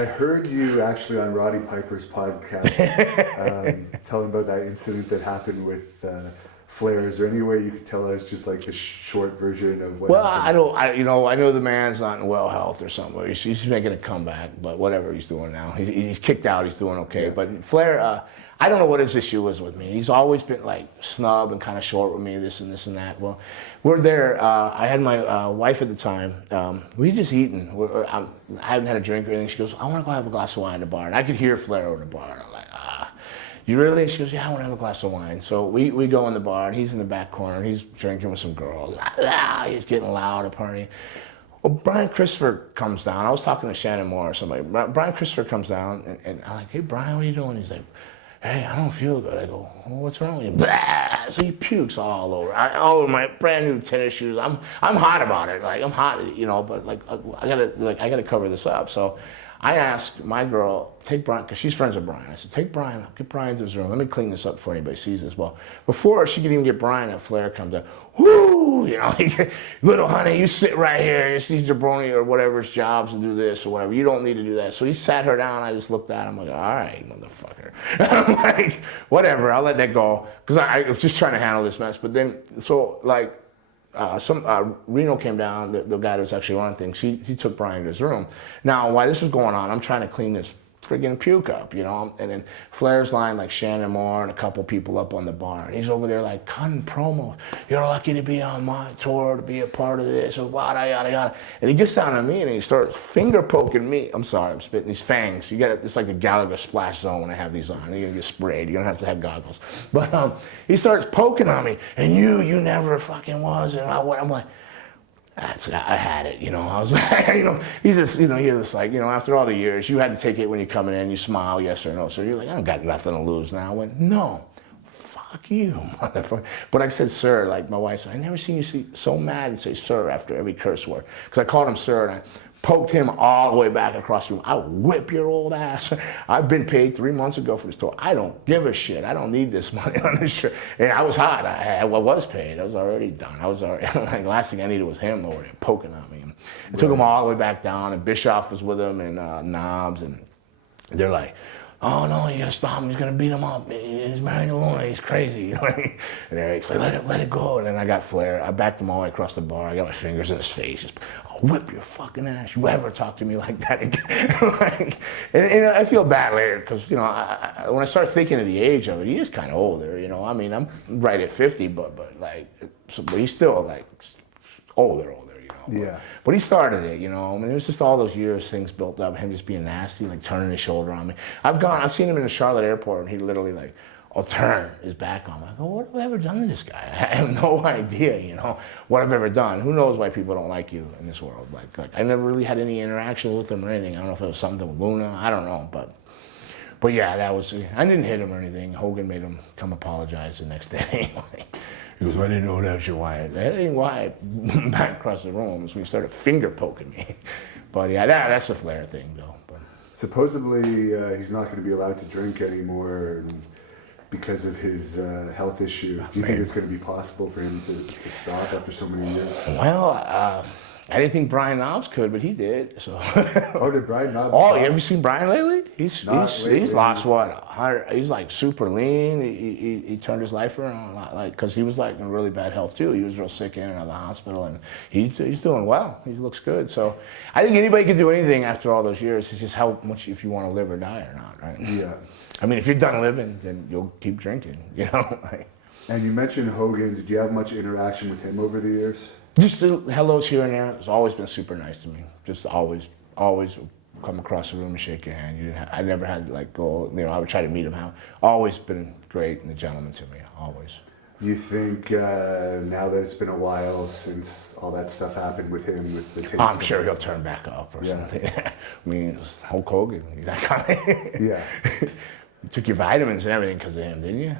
I heard you actually on Roddy Piper's podcast telling about that incident that happened with Flair. Is there any way you could tell us just like the short version of what happened? I know the man's not in well health or something. He's making a comeback, but whatever he's doing now. He's kicked out, he's doing okay. Yeah. But Flair, I don't know what his issue was with me. He's always been like snub and kind of short with me, this and that. Well, we're there. I had my wife at the time. We just eaten. I haven't had a drink or anything. She goes, I want to go have a glass of wine in the bar. And I could hear Flair in the bar. I'm like, you really? She goes, yeah, I want to have a glass of wine. So we go in the bar, and he's in the back corner, and he's drinking with some girls. He's getting loud at party. Well, Brian Christopher comes down. I was talking to Shannon Moore or somebody. Brian Christopher comes down, and I'm like, hey, Brian, what are you doing? He's like, hey, I don't feel good. I go, well, what's wrong with you? Blah! So he pukes all over my brand new tennis shoes. I'm hot about it. Like, I'm hot, but like I gotta cover this up. So I asked my girl, take Brian, because she's friends with Brian. I said, take Brian, get Brian to his room. Let me clean this up before anybody sees this. Well, before she could even get Brian, that Flair comes up. Whoo! Little honey, you sit right here. It's these jabroni or whatever's jobs to do this or whatever. You don't need to do that. So he sat her down. I just looked at him. I'm like, all right, motherfucker. I'm like, whatever. I'll let that go. Because I was just trying to handle this mess. But then, Reno came down, the guy that was actually running things. He took Brian to his room. Now, while this was going on, I'm trying to clean this friggin' puke up, and then Flair's lying like Shannon Moore and a couple people up on the bar. And he's over there like cutting promos. You're lucky to be on my tour, to be a part of this, or yada, yada, yada. And he gets down on me and he starts finger poking me. I'm sorry, I'm spitting these fangs. It's like the Gallagher splash zone when I have these on. You're gonna get sprayed. You don't have to have goggles. But he starts poking on me, and you never fucking was. And I'm like, I had it, I was like, he's just, you're just like, after all the years, you had to take it when you're coming in, you smile, yes or no. So you're like, I don't got nothing to lose now. I went, no, fuck you, motherfucker. But I said, sir, like my wife said, I never seen you so mad and say sir after every curse word. Because I called him sir, and I poked him all the way back across the room. I'll whip your old ass. I've been paid 3 months ago for this tour. I don't give a shit. I don't need this money on this trip. And I was hot. I was paid. I was already done. Like, the last thing I needed was him over there poking on me. I took him all the way back down, and Bischoff was with him, and Knobs, and they're like, oh no, you gotta stop him. He's gonna beat him up. He's married a woman. He's crazy. And Eric's like, let it go. And then I got Flair. I backed him all the way across the bar. I got my fingers in his face. Just, I'll whip your fucking ass. You ever talk to me like that again? and I feel bad later because when I start thinking of the age of it, he is kind of older. I mean, I'm right at 50, but he's still like older. Yeah. But he started it, I mean, it was just all those years, things built up, him just being nasty, like turning his shoulder on me. I've seen him in the Charlotte airport, and he literally like, I'll turn his back on me. I go, what have I ever done to this guy? I have no idea, what I've ever done. Who knows why people don't like you in this world? Like I never really had any interaction with him or anything. I don't know if it was something with Luna. I don't know, but yeah, I didn't hit him or anything. Hogan made him come apologize the next day. So I didn't know that was your wife. That ain't why back across the room is when he started finger poking me. But yeah, that's a Flair thing though. But supposedly he's not going to be allowed to drink anymore because of his health issue. Do you think it's going to be possible for him to stop after so many years? Well, I didn't think Brian Knobs could, but he did. So. Oh, did Brian Knobs? Oh, you ever seen Brian lately? He's lost what? 100. He's like super lean. He turned his life around a lot, like because he was like in really bad health too. He was real sick in and out of the hospital, and he's doing well. He looks good. So I think anybody can do anything after all those years. It's just how much if you want to live or die or not, right? Yeah. I mean, if you're done living, then you'll keep drinking. And you mentioned Hogan. Did you have much interaction with him over the years? Just hellos here and there. It's always been super nice to me. Just always come across the room and shake your hand. I never had to like go. I would try to meet him. Always been great and a gentleman to me. Always. You think now that it's been a while since all that stuff happened with him, with the tapes? I'm sure he'll turn back up or something. I mean, it's Hulk Hogan. He's that guy. Yeah. You took your vitamins and everything because of him, didn't you?